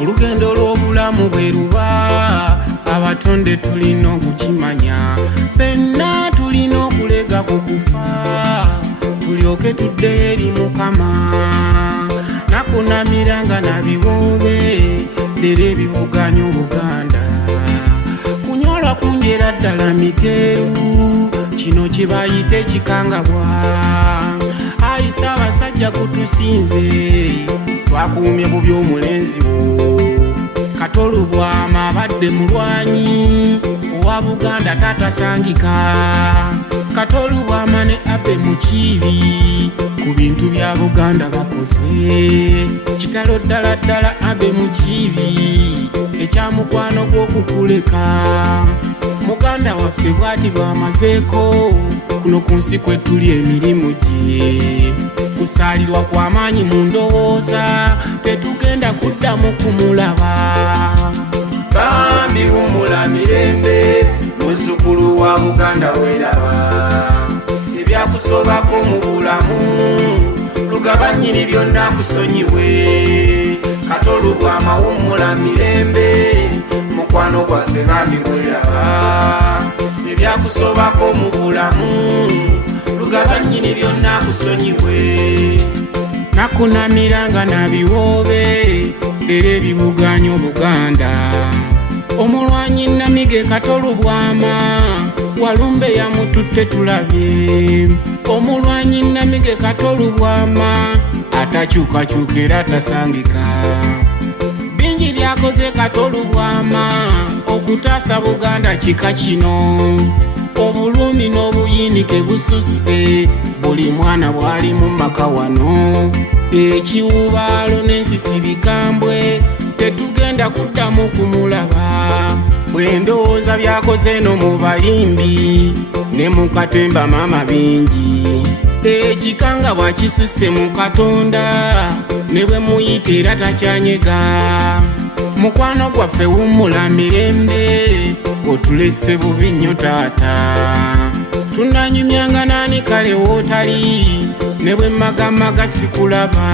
olugendo lw'obulamu bwe luba abatonde tulina okukimanya ffenna tulina okulega ku kufa tulyoke tuddeyo eri Mukama nakunamiranga na biwoobe lero ebivuganya Obuganda kunyolwa kunjera ddala miteeru kino kye bayita ekikangabwa ayisa abasajja kutusinze twakuumye bubi omulenzi wo Katolubwama abadde mulwanyi owa Buganda tatasangika Katolubwama ne Abe Mukiibi ku bintu bya Buganda bakoze kitalo ddala ddala Abe Mukiibi ekyamukwano gw'okukuleka Muganda waffe bwati bwamazeeko kuno ku nsi kwe tuli emirimu gye kusaalirwa kw'amaanyi mu ndowooza tetugenda kuddamu kumulaba bambi wumula mirembe muzzukulu wa Buganda weeraba ebyakusobako mu bulamu lugabanyiri byonna kusonyiwe Katolubwama wumula mirembe mukwano gwaffe bambi weeraba ebyakusobako mu bulamu lugabanyiri byonna kusonyiwe nakunamiranga na biwoobe era ebivuganya Obuganda omulwanyi Namige Katolubwama Walumbe yamututte tulabye omulwanyi Namige Katolubwama atakyukakyuka era atasangika bingi byakoze Katolubwama okutaasa Buganda kika kino obulumi n'obuyinike bususse buli mwana bwali mu maka wano ekiwubaalo n'ensisi bikambwe tetugenda kuddamu kumulaba bwe ndowooza byakoze no mu bayimbi ne mu katemba maama bingi ekikanga bwakisusse mu Katonda ne bwe muyita era takyanyega mukwano gwaffe wumula mirembe otulese bubi nnyo taata tunanyumyanga nani kale wootali ne bwe magamaga sikulaba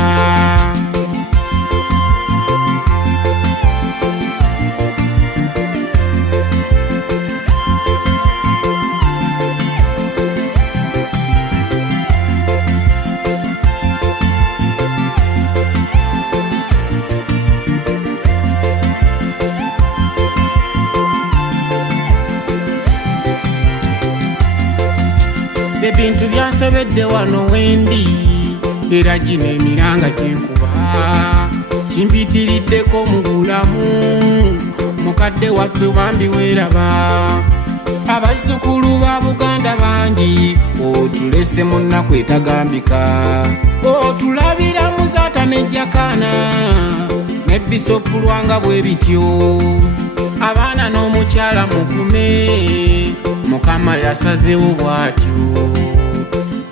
ebintu byansobedde wano wendi era gino emiranga gyenkuba kimpitiriddeko mu bulamu mukadde waffe bambi weeraba abazzukulu ba Buganda bangi otulese mu nnaku etagambika otulabira Muzaata ne Jakana ne Bisopu Lwanga bwe bityo abaana n'omukyala mukume Mukama yasazeewo bw'atyo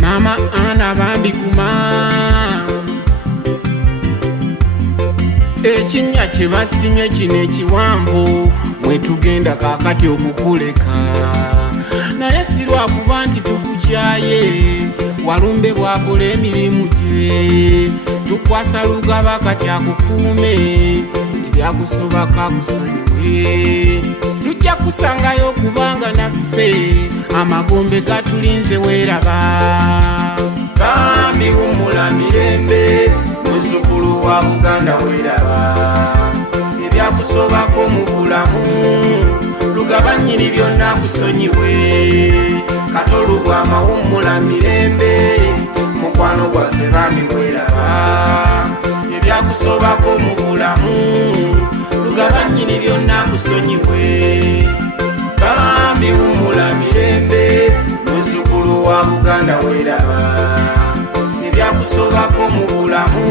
Mama Ana bambi kuma ekinnya kye basimye kino ekiwanvu mwe tugenda kaakati okukuleka naye si lwakuba nti tukukyaye Walumbe bw'akola emirimu gye tukwasa lugaba kati akukuume ebyakusobaka kusonyiwe tujja kusangayo kubanga naffe amagombe gatulinze weeraba bambi wumula mirembe muzzukulu wa Buganda weeraba ebyakusobako mu bulamu lugabanyiri byonna kusonyiwe Katolubwama wumula mirembe mukwano gwaffe bambi weeraba ebyakusobako mu bulamu lugabanyiri byonna kusonyiwe bambi wumula mirembe muzzukulu wa Buganda weeraba ebyakusobako mu bulamu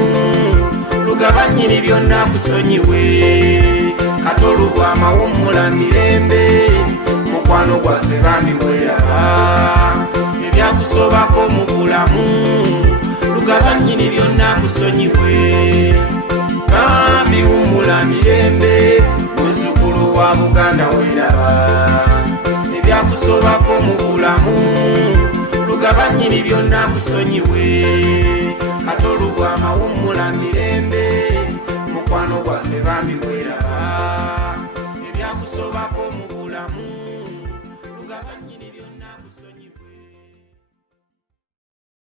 lugabanyiri byonna kusonyiwe Katolubwama wumula mirembe mukwano gwaffe bambi weeraba ebyakusobako mu bulamu lugabanyiri byonna kusonyiwe bambi wumula mirembe muzzukulu wa Buganda weeraba ebyakusobako mu bulamu lugabanyiri byonna kusonyiwe Katolubwama wumula mirembe mukwano gwaffe bambi abannyini